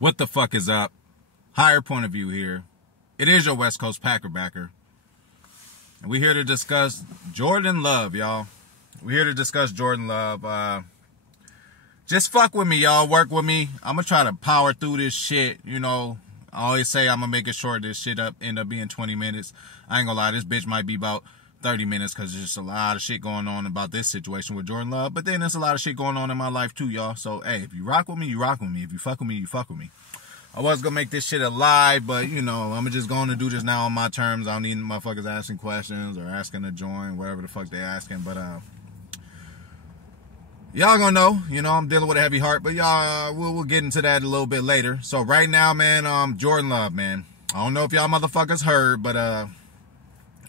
What the fuck is up? Higher Point of View here. It is your West Coast Packer backer. And we're here to discuss Jordan Love, y'all. We're here to discuss Jordan Love. Just fuck with me, y'all. Work with me. I'm going to try to power through this shit. You know, I always say I'm going to make it short. This shit end up being 20 minutes. I ain't going to lie. This bitch might be about 30 minutes because there's just a lot of shit going on about this situation with Jordan Love. But then there's a lot of shit going on in my life too, y'all. So, hey, if you rock with me, you rock with me. If you fuck with me, you fuck with me. I was going to make this shit a live, but, you know, I'm just going to do this now on my terms. I don't need motherfuckers asking questions or asking to join, whatever the fuck they asking. But, y'all gonna know, you know, I'm dealing with a heavy heart. But y'all, we'll get into that a little bit later. So right now, man, Jordan Love, man. I don't know if y'all motherfuckers heard, but,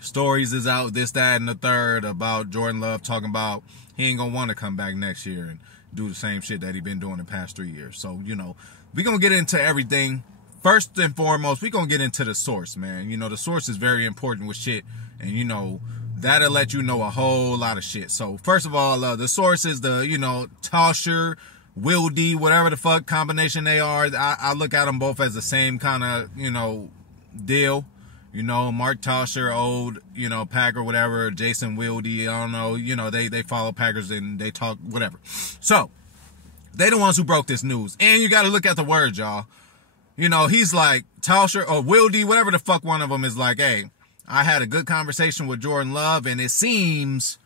stories is out, this, that, and the third about Jordan Love talking about he ain't gonna want to come back next year and do the same shit that he been doing the past 3 years. So, you know, we gonna get into everything. First and foremost, we gonna get into the source, man. You know, the source is very important with shit, and, you know, that'll let you know a whole lot of shit. So, first of all, the source is the, you know, Tosher, Wildy, whatever the fuck combination they are. I look at them both as the same kind of, you know, deal. You know, Mark Tosher, old, you know, Packer, whatever, Jason Wildy, I don't know, you know, they follow Packers and they talk, whatever. So, they the ones who broke this news. And you got to look at the words, y'all. You know, he's like, Tosher or Wildy, whatever the fuck one of them is like, hey, I had a good conversation with Jordan Love, and it seems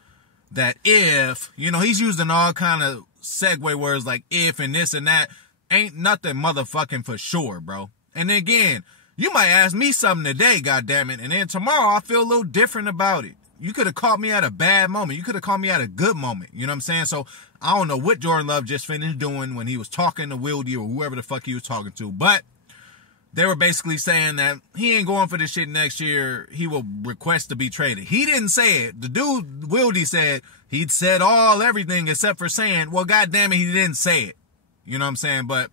that if, you know, he's using all kind of segue words like if and this and that, ain't nothing motherfucking for sure, bro. And again, you might ask me something today, goddammit, and then tomorrow I feel a little different about it. You could have caught me at a bad moment. You could have caught me at a good moment. You know what I'm saying? So, I don't know what Jordan Love just finished doing when he was talking to Wildy or whoever the fuck he was talking to, but they were basically saying that he ain't going for this shit next year. He will request to be traded. He didn't say it. The dude, Wildy, said he'd said everything except for saying, well, goddammit, he didn't say it. You know what I'm saying? But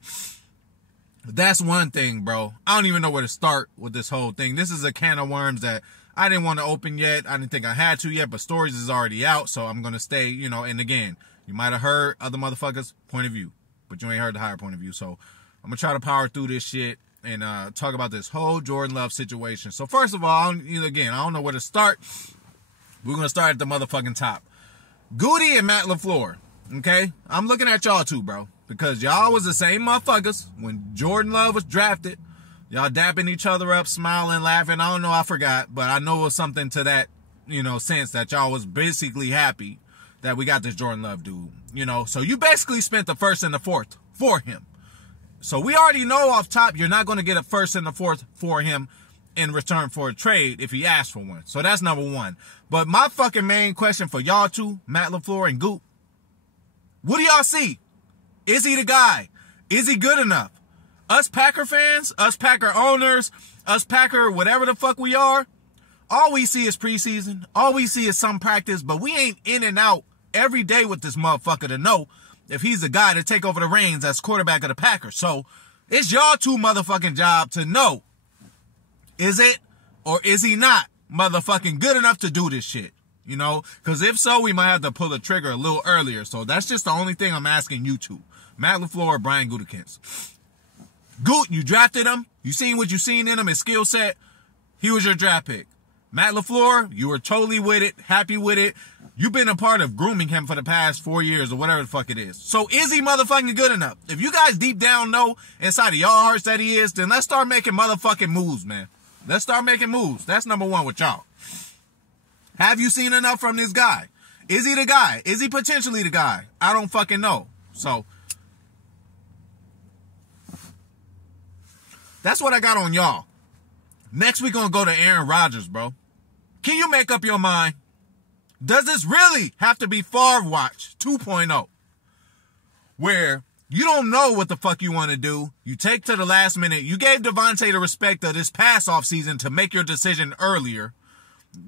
that's one thing, bro. I don't even know where to start with this whole thing. This is a can of worms that I didn't want to open yet. I didn't think I had to yet, but stories is already out, so I'm going to stay, you know, and again, you might have heard other motherfuckers' point of view, but you ain't heard the higher point of view. So I'm going to try to power through this shit and talk about this whole Jordan Love situation. So first of all, again, I don't know where to start. We're going to start at the motherfucking top. Goody and Matt LaFleur, okay? I'm looking at y'all too, bro. Because y'all was the same motherfuckers when Jordan Love was drafted. Y'all dapping each other up, smiling, laughing. I don't know, I forgot. But I know it was something to that, you know, sense that y'all was basically happy that we got this Jordan Love dude. You know, so you basically spent the first and the fourth for him. So we already know off top you're not going to get a first and the fourth for him in return for a trade if he asks for one. So that's number one. But my fucking main question for y'all two, Matt LaFleur and Goop, what do y'all see? Is he the guy? Is he good enough? Us Packer fans, us Packer owners, us Packer whatever the fuck we are, all we see is preseason. All we see is some practice, but we ain't in and out every day with this motherfucker to know if he's the guy to take over the reins as quarterback of the Packers. So it's y'all two motherfucking job to know, is it or is he not motherfucking good enough to do this shit? You know, because if so, we might have to pull the trigger a little earlier. So that's just the only thing I'm asking you two. Matt LaFleur or Brian Gutekunst. Goot, you drafted him. You seen what you seen in him, his skill set. He was your draft pick. Matt LaFleur, you were totally with it, happy with it. You've been a part of grooming him for the past 4 years or whatever the fuck it is. So is he motherfucking good enough? If you guys deep down know inside of y'all hearts that he is, then let's start making motherfucking moves, man. Let's start making moves. That's number one with y'all. Have you seen enough from this guy? Is he the guy? Is he potentially the guy? I don't fucking know. So that's what I got on y'all. Next, we're going to go to Aaron Rodgers, bro. Can you make up your mind? Does this really have to be Favre Watch 2.0? Where you don't know what the fuck you want to do. You take to the last minute. You gave Davante the respect of this past offseason to make your decision earlier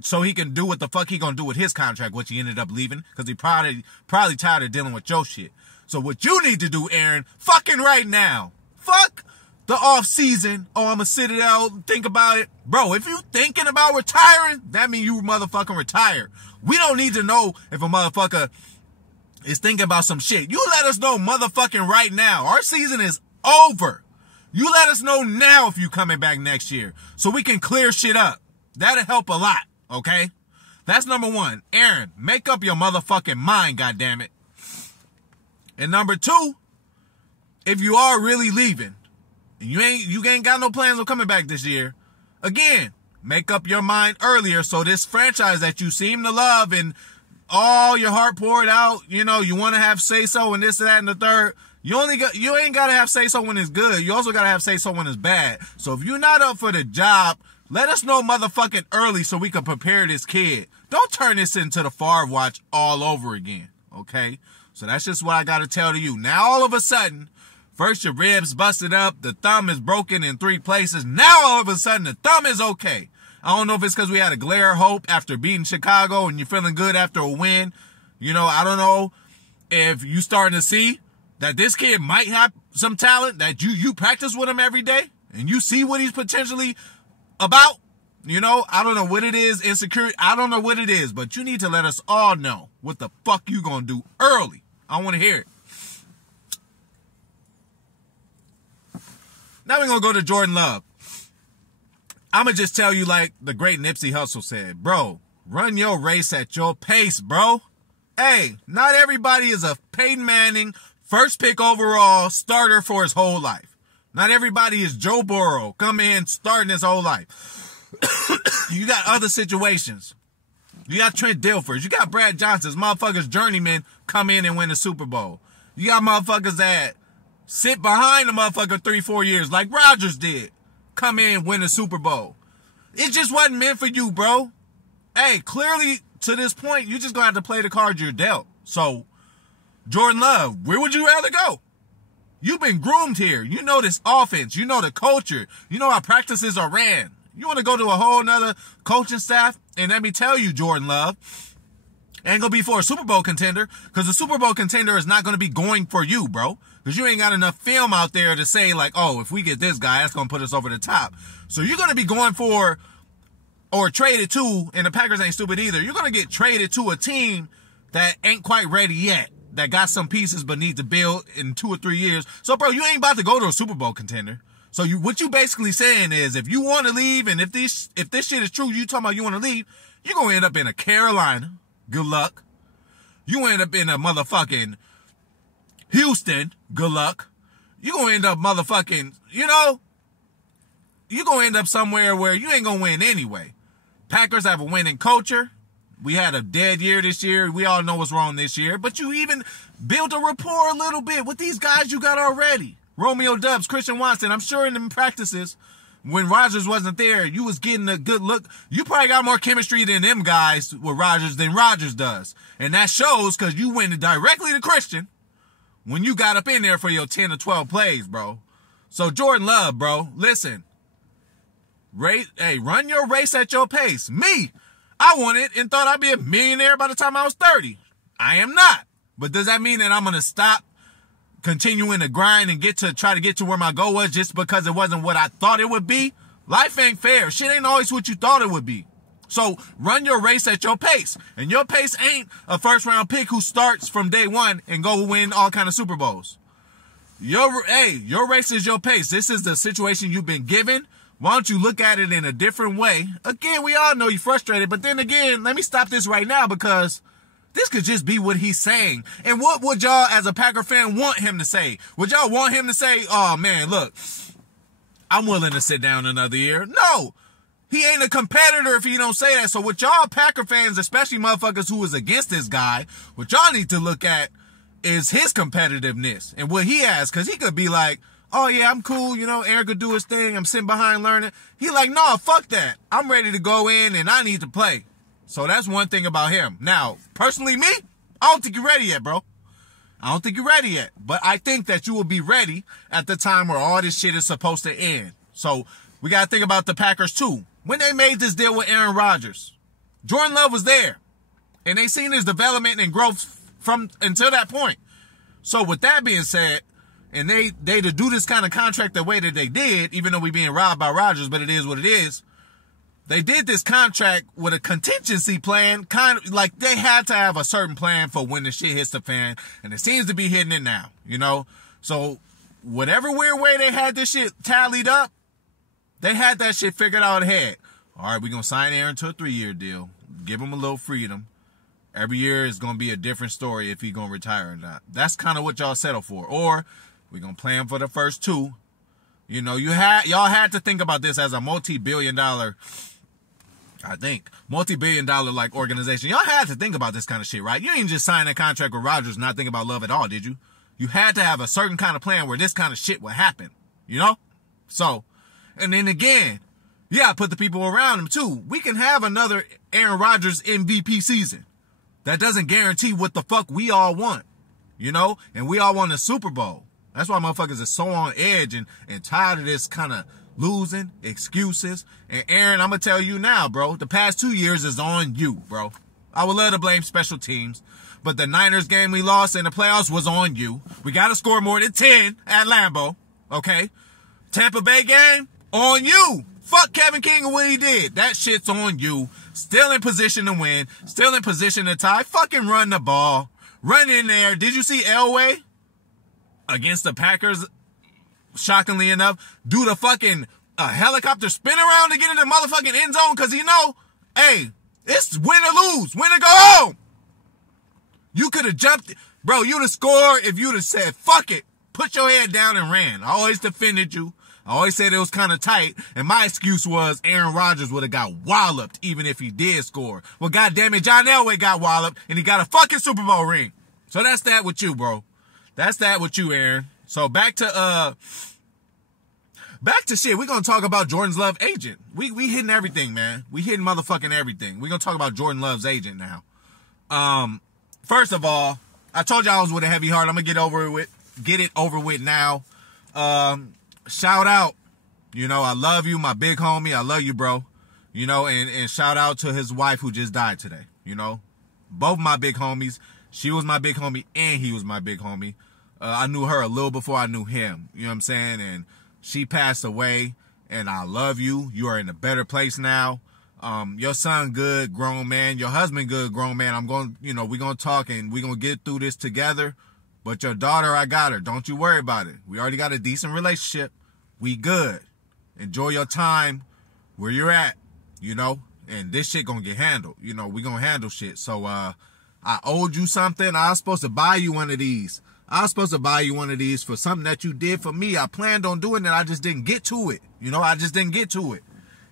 so he can do what the fuck he going to do with his contract, which he ended up leaving because he probably tired of dealing with your shit. So what you need to do, Aaron, fucking right now. Fuck the off season. Oh, I'm gonna sit it out, think about it. Bro, if you thinking about retiring, that means you motherfucking retire. We don't need to know if a motherfucker is thinking about some shit. You let us know motherfucking right now. Our season is over. You let us know now if you coming back next year so we can clear shit up. That'll help a lot, okay? That's number one. Aaron, make up your motherfucking mind, goddammit. And number two, if you are really leaving, and you ain't got no plans on coming back this year, again, make up your mind earlier so this franchise that you seem to love and all your heart poured out, you know, you want to have say-so and this, that, and the third, you ain't got to have say-so when it's good. You also got to have say-so when it's bad. So if you're not up for the job, let us know motherfucking early so we can prepare this kid. Don't turn this into the Favre watch all over again, okay? So that's just what I got to tell to you. Now, all of a sudden, first your ribs busted up, the thumb is broken in 3 places. Now, all of a sudden, the thumb is okay. I don't know if it's because we had a glare of hope after beating Chicago and you're feeling good after a win. You know, I don't know if you starting to see that this kid might have some talent, that you practice with him every day and you see what he's potentially about. You know, I don't know what it is, insecurity. I don't know what it is, but you need to let us all know what the fuck you gonna do early. I want to hear it. Now we're going to go to Jordan Love. I'm going to just tell you like the great Nipsey Hussle said, bro, run your race at your pace, bro. Hey, not everybody is a Peyton Manning, first pick overall starter for his whole life. Not everybody is Joe Burrow, come in starting his whole life. You got other situations. You got Trent Dilfers. You got Brad Johnson's motherfuckers journeymen come in and win the Super Bowl. You got motherfuckers that sit behind the motherfucker 3-4 years like Rodgers did. Come in, win the Super Bowl. It just wasn't meant for you, bro. Hey, clearly to this point, you just gonna have to play the cards you're dealt. So, Jordan Love, where would you rather go? You've been groomed here. You know this offense. You know the culture. You know how practices are ran. You want to go to a whole nother coaching staff? And let me tell you, Jordan Love, ain't going to be for a Super Bowl contender, because the Super Bowl contender is not going to be going for you, bro. Because you ain't got enough film out there to say, like, oh, if we get this guy, that's going to put us over the top. So you're going to be going for, or traded to, and the Packers ain't stupid either, you're going to get traded to a team that ain't quite ready yet, that got some pieces but need to build in 2 or 3 years. So, bro, you ain't about to go to a Super Bowl contender. So what you basically saying is, if you want to leave, and if this shit is true, you talking about you want to leave, you're going to end up in a Carolina. Good luck. You end up in a motherfucking Houston. Good luck. You're going to end up motherfucking, you know, you're going to end up somewhere where you ain't going to win anyway. Packers have a winning culture. We had a dead year this year. We all know what's wrong this year. But you even built a rapport a little bit with these guys you got already. Romeo Dubs, Christian Watson. I'm sure in the practices, when Rodgers wasn't there, you was getting a good look. You probably got more chemistry than them guys with Rodgers than Rodgers does. And that shows because you went directly to Christian when you got up in there for your 10 or 12 plays, bro. So Jordan Love, bro, listen. Run your race at your pace. Me, I wanted and thought I'd be a millionaire by the time I was 30. I am not. But does that mean that I'm going to stop continuing to grind and try to get to where my goal was just because it wasn't what I thought it would be? Life ain't fair. Shit ain't always what you thought it would be. So run your race at your pace. And your pace ain't a first round pick who starts from day one and go win all kind of Super Bowls. Your race is your pace. This is the situation you've been given. Why don't you look at it in a different way? Again, we all know you're frustrated, but then again, let me stop this right now because this could just be what he's saying. And what would y'all as a Packer fan want him to say? Would y'all want him to say, oh man, look, I'm willing to sit down another year? No, he ain't a competitor if he don't say that. So what y'all Packer fans, especially motherfuckers who is against this guy, what y'all need to look at is his competitiveness and what he has. Because he could be like, oh yeah, I'm cool, you know, Aaron could do his thing, I'm sitting behind learning. He like, no, fuck that. I'm ready to go in and I need to play. So that's one thing about him. Now, personally me, I don't think you're ready yet, bro. I don't think you're ready yet. But I think that you will be ready at the time where all this shit is supposed to end. So we got to think about the Packers too. When they made this deal with Aaron Rodgers, Jordan Love was there. And they seen his development and growth from until that point. So with that being said, and they to do this kind of contract the way that they did, even though we being robbed by Rodgers, but it is what it is. They did this contract with a contingency plan, kind of like they had to have a certain plan for when the shit hits the fan, and it seems to be hitting it now, you know? So whatever weird way they had this shit tallied up, they had that shit figured out ahead. All right, we're going to sign Aaron to a 3-year deal. Give him a little freedom. Every year is going to be a different story if he's going to retire or not. That's kind of what y'all settle for. Or we're going to play him for the first 2. You know, y'all had to think about this as a multi-billion dollar like organization. Y'all had to think about this kind of shit, right? You didn't just sign a contract with Rodgers and not think about love at all, did you? You had to have a certain kind of plan where this kind of shit would happen, you know? So, and then again, yeah, put the people around him too. We can have another Aaron Rodgers MVP season. That doesn't guarantee what the fuck we all want, you know? And we all want a Super Bowl. That's why motherfuckers are so on edge and tired of this kind of losing, excuses. And Aaron, I'm going to tell you now, bro, the past 2 years is on you, bro. I would love to blame special teams, but the Niners game we lost in the playoffs was on you. We got to score more than 10 at Lambeau, okay? Tampa Bay game, on you. Fuck Kevin King and what he did. That shit's on you. Still in position to win. Still in position to tie. Fucking run the ball. Run in there. Did you see Elway against the Packers, shockingly enough, do the fucking helicopter spin around to get in the motherfucking end zone? Because hey, it's win or lose. Win or go home. You could have jumped. Bro, you'd have scored if you'd have said, fuck it. Put your head down and ran. I always defended you. I always said it was kind of tight, and my excuse was Aaron Rodgers would have got walloped even if he did score. Well, goddamn it, John Elway got walloped, and he got a fucking Super Bowl ring. So that's that with you, bro. That's that with you, Aaron. So back to shit. We're gonna talk about Jordan Love's agent. We hitting everything, man. We hitting motherfucking everything. We're gonna talk about Jordan Love's agent now. First of all, I told you I was with a heavy heart. I'm gonna get it over with now. Shout out, you know, I love you, my big homie. I love you, bro. You know, and shout out to his wife who just died today. You know, both my big homies. She was my big homie and he was my big homie. I knew her a little before I knew him. You know what I'm saying? And she passed away, and I love you. You are in a better place now. Your son good, grown man. Your husband good, grown man. we're going to talk and we're going to get through this together. But your daughter, I got her. Don't you worry about it. We already got a decent relationship. We good. Enjoy your time where you're at, you know. And this shit gonna get handled. You know, we gonna handle shit. So, I owed you something. I was supposed to buy you one of these. For something that you did for me. I planned on doing it. I just didn't get to it. You know,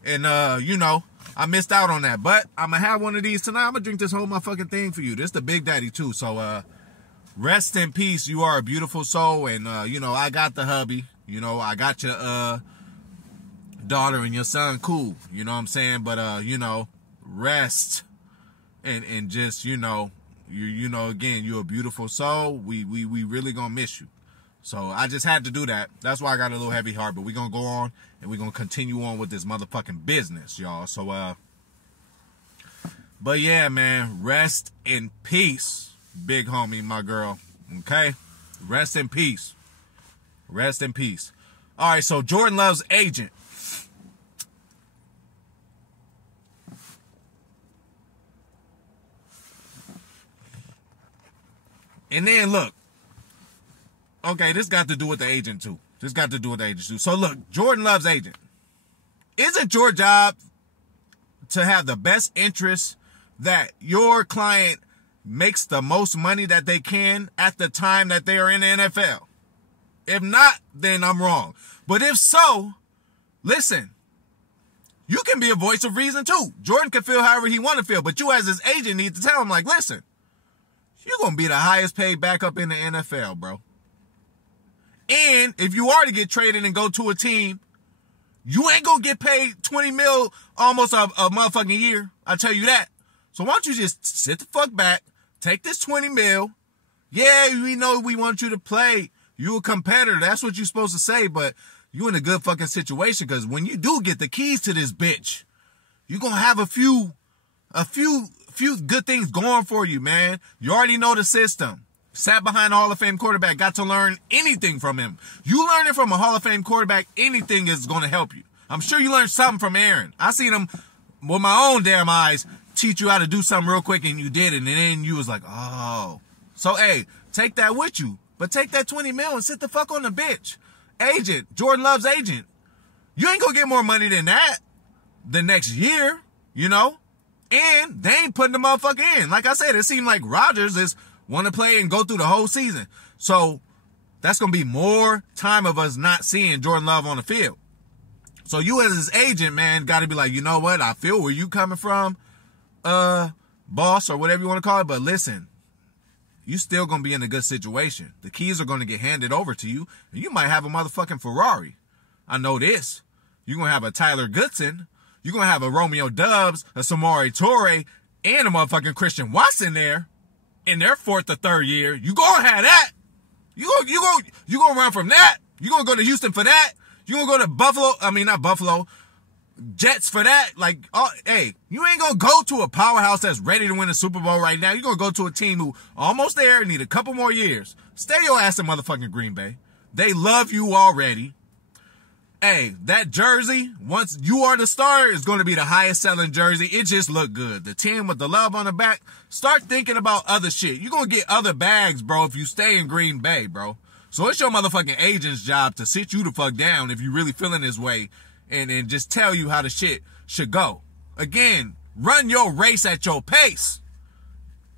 And, you know, I missed out on that. But I'm gonna have one of these tonight. I'm gonna drink this whole motherfucking thing for you. This the Big Daddy, too. So, rest in peace. You are a beautiful soul. And, you know, I got the hubby. You know, I got your daughter and your son cool. You know what I'm saying? But, you know, rest and just, you know, again, you're a beautiful soul. We really gonna miss you. So I just had to do that. That's why I got a little heavy heart. But we're gonna go on and we're gonna continue on with this motherfucking business, y'all. So, but yeah, man, rest in peace. Big homie, my girl. Okay? Rest in peace. Rest in peace. All right, so Jordan Love's agent. And then, look. Okay, this got to do with the agent, too. So, look, Jordan Love's agent. Isn't your job to have the best interest that your client makes the most money that they can at the time that they are in the NFL? If not, then I'm wrong. But if so, listen, you can be a voice of reason too. Jordan can feel however he want to feel, but you as his agent need to tell him, like, listen, you're going to be the highest paid backup in the NFL, bro. And if you are to get traded and go to a team, you ain't going to get paid $20 million almost a motherfucking year. I tell you that. So why don't you just sit the fuck back, take this $20 million. Yeah, we know we want you to play. You a competitor. That's what you're supposed to say, but you in a good fucking situation, because when you do get the keys to this bitch, you're going to have a few good things going for you, man. You already know the system. Sat behind a Hall of Fame quarterback, got to learn anything from him. You learning from a Hall of Fame quarterback, anything is going to help you. I'm sure you learned something from Aaron. I seen him with my own damn eyes teach you how to do something real quick, and you did it, and then you was like, oh. So, hey, take that with you. But take that 20 mil and sit the fuck on the bench. Agent, Jordan Love's agent. You ain't gonna get more money than that the next year, you know? And they ain't putting the motherfucker in. Like I said, it seemed like Rodgers is want to play and go through the whole season. So that's going to be more time of us not seeing Jordan Love on the field. So you as his agent, man, got to be like, you know what? I feel where you coming from, boss, or whatever you want to call it. But listen, you still going to be in a good situation. The keys are going to get handed over to you. And you might have a motherfucking Ferrari. I know this. You're going to have a Tyler Goodson. You're going to have a Romeo Doubs, a Samori Toure, and a motherfucking Christian Watson there in their fourth or third year. You going to have that. You gonna run from that. You going to go to Houston for that. You going to go to Buffalo. I mean, not Buffalo. Jets for that. Like, oh, hey, you ain't going to go to a powerhouse that's ready to win a Super Bowl right now. You're going to go to a team who almost there, need a couple more years. Stay your ass in motherfucking Green Bay. They love you already. Hey, that jersey, once you are the star, is going to be the highest selling jersey. It just looked good. The team with the love on the back, start thinking about other shit. You're going to get other bags, bro, if you stay in Green Bay, bro. So it's your motherfucking agent's job to sit you the fuck down if you really feeling this way and just tell you how the shit should go. Again, run your race at your pace.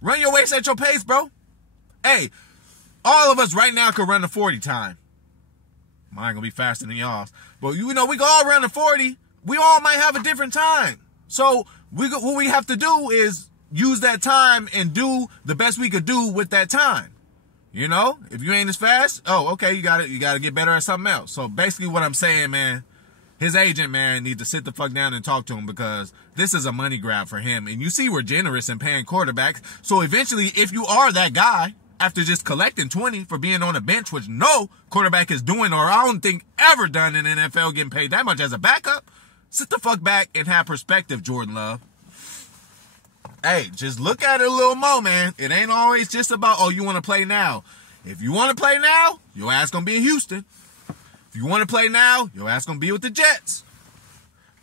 Run your race at your pace, bro. Hey, all of us right now could run the 40 time. Mine gonna be faster than y'all's. But, you know, we can all run the 40. We all might have a different time. So what we have to do is use that time and do the best we could do with that time. You know, if you ain't as fast, oh, okay, you got to get better at something else. So basically what I'm saying, man, his agent, man, needs to sit the fuck down and talk to him because this is a money grab for him. And you see we're generous in paying quarterbacks. So eventually, if you are that guy, after just collecting 20 for being on the bench, which no quarterback is doing or I don't think ever done in the NFL getting paid that much as a backup, sit the fuck back and have perspective, Jordan Love. Hey, just look at it a little more, man. It ain't always just about, oh, you want to play now. If you want to play now, your ass going to be in Houston. If you want to play now, your ass going to be with the Jets.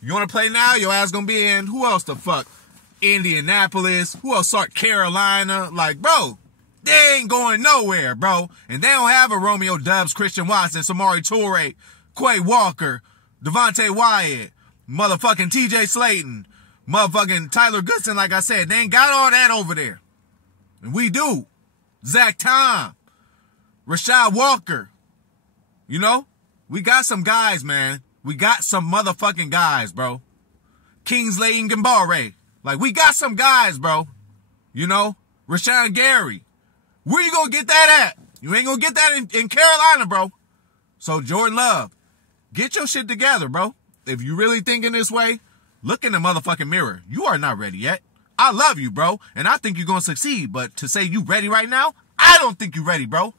If you want to play now, your ass going to be in, who else the fuck? Indianapolis. Who else? South Carolina. Like, bro, they ain't going nowhere, bro. And they don't have a Romeo Doubs, Christian Watson, Samori Toure, Quay Walker, Davante Wyatt, motherfucking TJ Slayton, motherfucking Tyler Goodson, like I said. They ain't got all that over there. And we do. Zach Tom, Rashad Walker. You know? We got some guys, man. We got some motherfucking guys, bro. Kingsley and Gambare. Like, we got some guys, bro. You know? Rashawn Gary. Where you gonna get that at? You ain't gonna get that in Carolina, bro. So, Jordan Love, get your shit together, bro. If you really thinking this way, look in the motherfucking mirror. You are not ready yet. I love you, bro, and I think you're gonna succeed. But to say you ready right now, I don't think you ready, bro.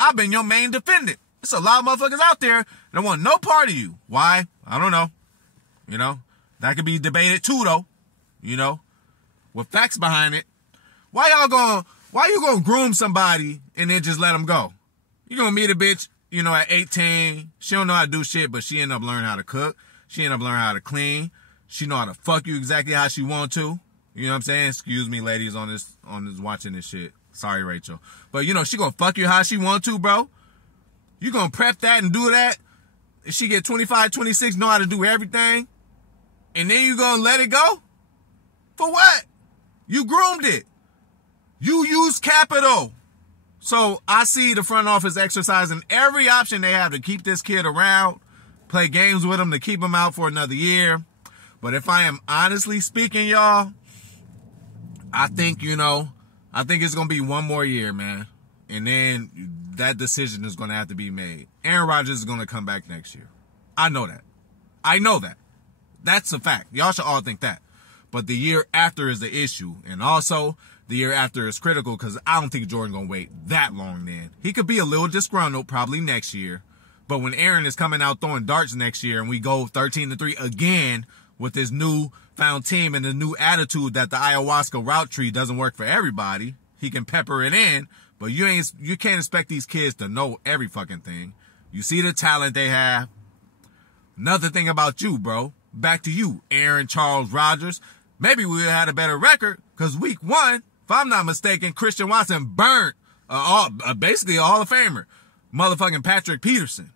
I've been your main defendant. There's a lot of motherfuckers out there that want no part of you. Why? I don't know. You know, that could be debated too, though. You know, with facts behind it. Why you gonna groom somebody and then just let them go? You gonna meet a bitch, you know, at 18. She don't know how to do shit, but she end up learning how to cook. She end up learning how to clean. She know how to fuck you exactly how she want to. You know what I'm saying? Excuse me, ladies on this watching this shit. Sorry, Rachel. But, you know, she gonna fuck you how she want to, bro. You gonna prep that and do that. If she get 25, 26, know how to do everything. And then you gonna let it go? For what? You groomed it. You use capital. So I see the front office exercising every option they have to keep this kid around, play games with him to keep him out for another year. But if I am honestly speaking, y'all, I think it's going to be one more year, man. And then that decision is going to have to be made. Aaron Rodgers is going to come back next year. I know that. I know that. That's a fact. Y'all should all think that. But the year after is the issue. And also, the year after is critical because I don't think Jordan going to wait that long then. He could be a little disgruntled probably next year. But when Aaron is coming out throwing darts next year and we go 13-3 again with this newfound team and the new attitude that the ayahuasca route tree doesn't work for everybody, he can pepper it in. But you can't expect these kids to know every fucking thing. You see the talent they have. Another thing about you, bro. Back to you, Aaron Charles Rodgers. Maybe we would have had a better record because week 1, if I'm not mistaken, Christian Watson burnt Basically a Hall of Famer. Motherfucking Patrick Peterson.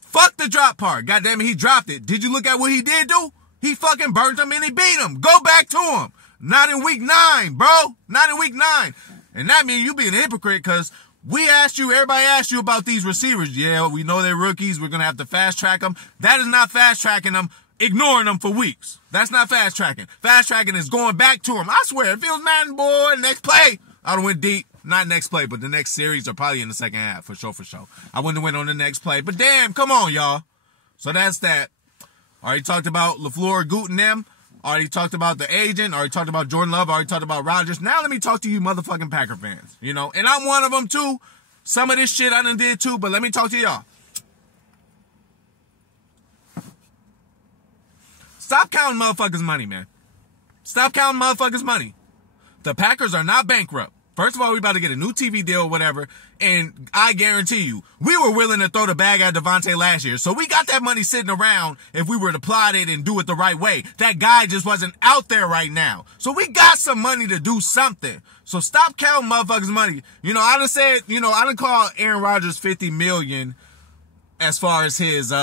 Fuck the drop part. Goddamn it, he dropped it. Did you look at what he did do? He fucking burnt him and he beat him. Go back to him. Not in week 9, bro. Not in week 9. And that means you being a hypocrite because everybody asked you about these receivers. Yeah, we know they're rookies. We're going to have to fast track them. That is not fast tracking them, ignoring them for weeks. That's not fast tracking. Fast tracking is going back to them. I swear, if it was Madden, boy, next play, I would have went deep. Not next play, but the next series or probably in the second half, for sure. I wouldn't have went on the next play. But damn, come on, y'all. So that's that. Already talked about LaFleur, Goot, and them. Already talked about the agent. Already talked about Jordan Love. Already talked about Rodgers. Now let me talk to you motherfucking Packer fans. You know, and I'm one of them too. Some of this shit I done did too, but let me talk to y'all. Stop counting motherfuckers' money, man. Stop counting motherfuckers' money. The Packers are not bankrupt. First of all, we about to get a new TV deal or whatever, and I guarantee you, we were willing to throw the bag at Davante last year, so we got that money sitting around if we were to plot it and do it the right way. That guy just wasn't out there right now. So we got some money to do something. So stop counting motherfuckers' money. You know, I done called Aaron Rodgers $50 million as far as his,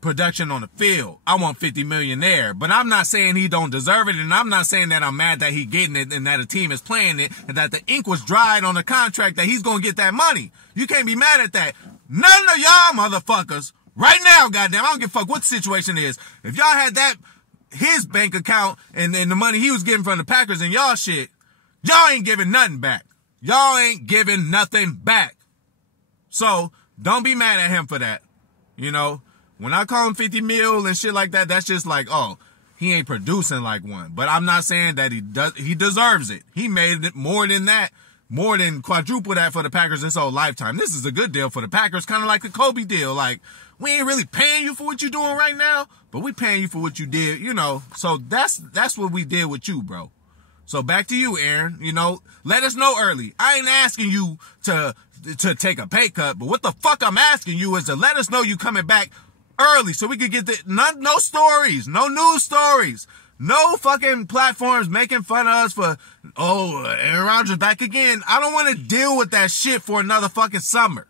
production on the field. I want $50 million there, but I'm not saying he don't deserve it, and I'm not saying that I'm mad that he getting it and that a team is playing it and that the ink was dried on the contract that he's gonna get that money. You can't be mad at that. None of y'all motherfuckers right now, goddamn, I don't give a fuck what the situation is. If y'all had that, his bank account and the money he was getting from the Packers and y'all shit, y'all ain't giving nothing back. Y'all ain't giving nothing back. So don't be mad at him for that. You know, when I call him 50 mil and shit like that, that's just like, oh, he ain't producing like one. But I'm not saying that he deserves it. He made it more than that, more than quadruple that for the Packers this whole lifetime. This is a good deal for the Packers, kind of like the Kobe deal. Like, we ain't really paying you for what you're doing right now, but we paying you for what you did, you know. So that's what we did with you, bro. So back to you, Aaron. You know, let us know early. I ain't asking you to take a pay cut, but what the fuck I'm asking you is to let us know you coming back early so we could get no stories, no news stories, no fucking platforms making fun of us for, oh, Aaron Rodgers back again. I don't want to deal with that shit for another fucking summer.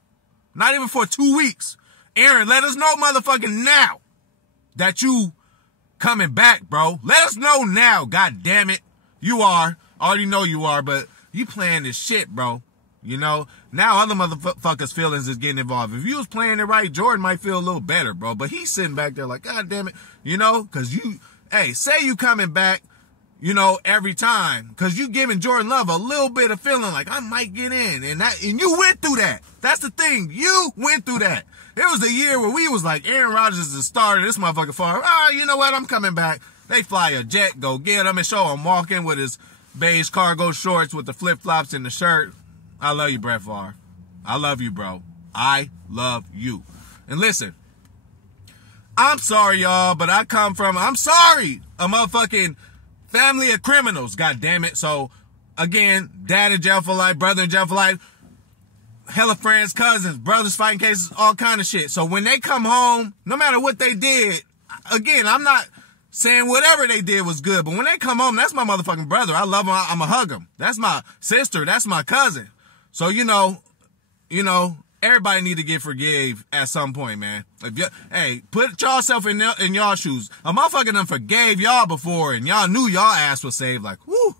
Not even for 2 weeks. Aaron, let us know motherfucking now that you coming back, bro. Let us know now, god damn it. You are. I already know you are, but you playing this shit, bro. You know, now other motherfuckers' feelings is getting involved. If you was playing it right, Jordan might feel a little better, bro. But he's sitting back there like, god damn it, you know, because say you coming back, you know, every time, because you giving Jordan Love a little bit of feeling like I might get in, and you went through that. That's the thing. You went through that. There was a year where we was like, Aaron Rodgers is the starter. This motherfucker far. You know what? I'm coming back. They fly a jet, go get him, and show him walking with his beige cargo shorts with the flip-flops and the shirt. I love you, Brett Favre. I love you, bro. I love you. And listen, I'm sorry, y'all, but I'm sorry, a motherfucking family of criminals, god damn it. So, again, dad in jail for life, brother in jail for life, hella friends, cousins, brothers fighting cases, all kind of shit. So when they come home, no matter what they did, again, I'm not saying whatever they did was good, but when they come home, that's my motherfucking brother. I love him. I'ma hug him. That's my sister. That's my cousin. So, you know, everybody need to get forgave at some point, man. Hey, put yourself in y'all shoes. A motherfucker done forgave y'all before, and y'all knew y'all ass was saved. Like, whoo,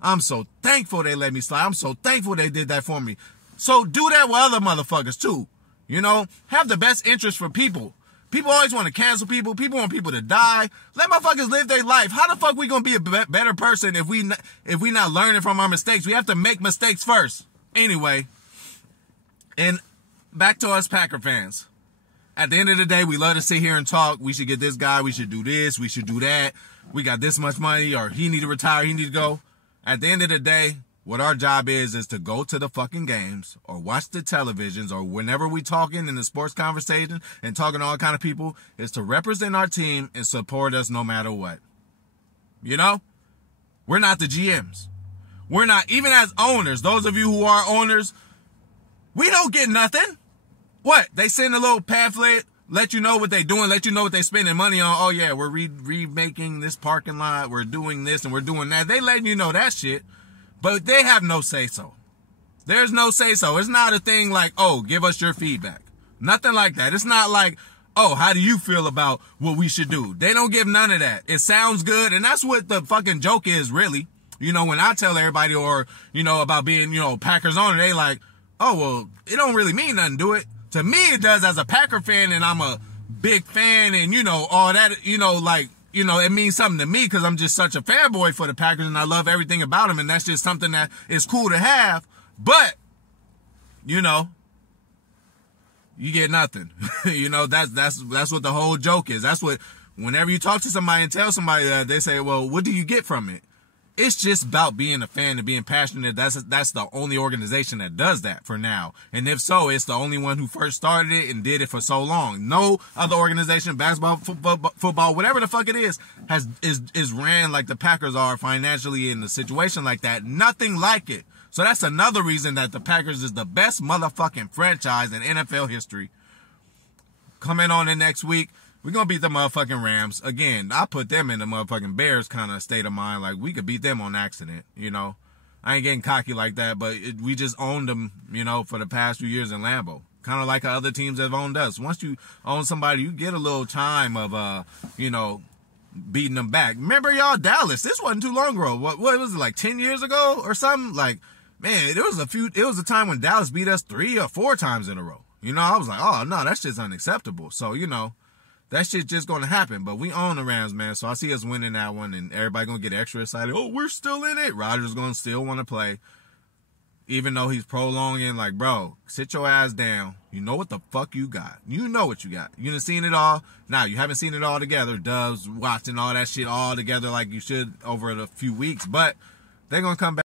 I'm so thankful they let me slide. I'm so thankful they did that for me. So do that with other motherfuckers, too. You know, have the best interest for people. People always want to cancel people. People want people to die. Let motherfuckers live their life. How the fuck we gonna be a better person if we not learning from our mistakes? We have to make mistakes first. Anyway, and back to us Packer fans. At the end of the day, we love to sit here and talk. We should get this guy. We should do this. We should do that. We got this much money, or he need to retire. He need to go. At the end of the day, what our job is to go to the fucking games or watch the televisions or whenever we talking in the sports conversation and talking to all kind of people is to represent our team and support us no matter what. You know, we're not the GMs. We're not, even as owners, those of you who are owners, we don't get nothing. What? They send a little pamphlet, let you know what they're doing, let you know what they're spending money on. Oh yeah, we're remaking this parking lot, we're doing this and we're doing that. They letting you know that shit, but they have no say so. There's no say-so. It's not a thing like, oh, give us your feedback. Nothing like that. It's not like, oh, how do you feel about what we should do? They don't give none of that. It sounds good, and that's what the fucking joke is, really. You know, when I tell everybody or, you know, about being, you know, Packers owner, they like, oh, well, it don't really mean nothing, do it? To me, it does as a Packer fan, and I'm a big fan, and, you know, all that, you know, like, you know, it means something to me because I'm just such a fanboy for the Packers, and I love everything about them, and that's just something that is cool to have. But, you know, you get nothing. You know, that's what the whole joke is. That's what, whenever you talk to somebody and tell somebody that, they say, well, what do you get from it? It's just about being a fan and being passionate. That's the only organization that does that for now. And if so, it's the only one who first started it and did it for so long. No other organization, basketball, football, whatever the fuck it is ran like the Packers are financially in a situation like that. Nothing like it. So that's another reason that the Packers is the best motherfucking franchise in NFL history. Coming on in next week, we're going to beat the motherfucking Rams. Again, I put them in the motherfucking Bears kind of state of mind. Like, we could beat them on accident, you know. I ain't getting cocky like that, but we just owned them, you know, for the past few years in Lambeau. Kind of like how other teams have owned us. Once you own somebody, you get a little time of, you know, beating them back. Remember, y'all, Dallas? This wasn't too long ago. What was it, like 10 years ago or something? Like, man, it was a time when Dallas beat us 3 or 4 times in a row. You know, I was like, oh, no, that's just unacceptable. So, you know, that shit's just going to happen. But we own the Rams, man. So I see us winning that one, and everybody going to get extra excited. Oh, we're still in it. Rodgers going to still want to play. Even though he's prolonging, like, bro, sit your ass down. You know what the fuck you got. You know what you got. You done seen it all. Now, you haven't seen it all together. Dubs watching all that shit all together like you should over a few weeks. But they're going to come back.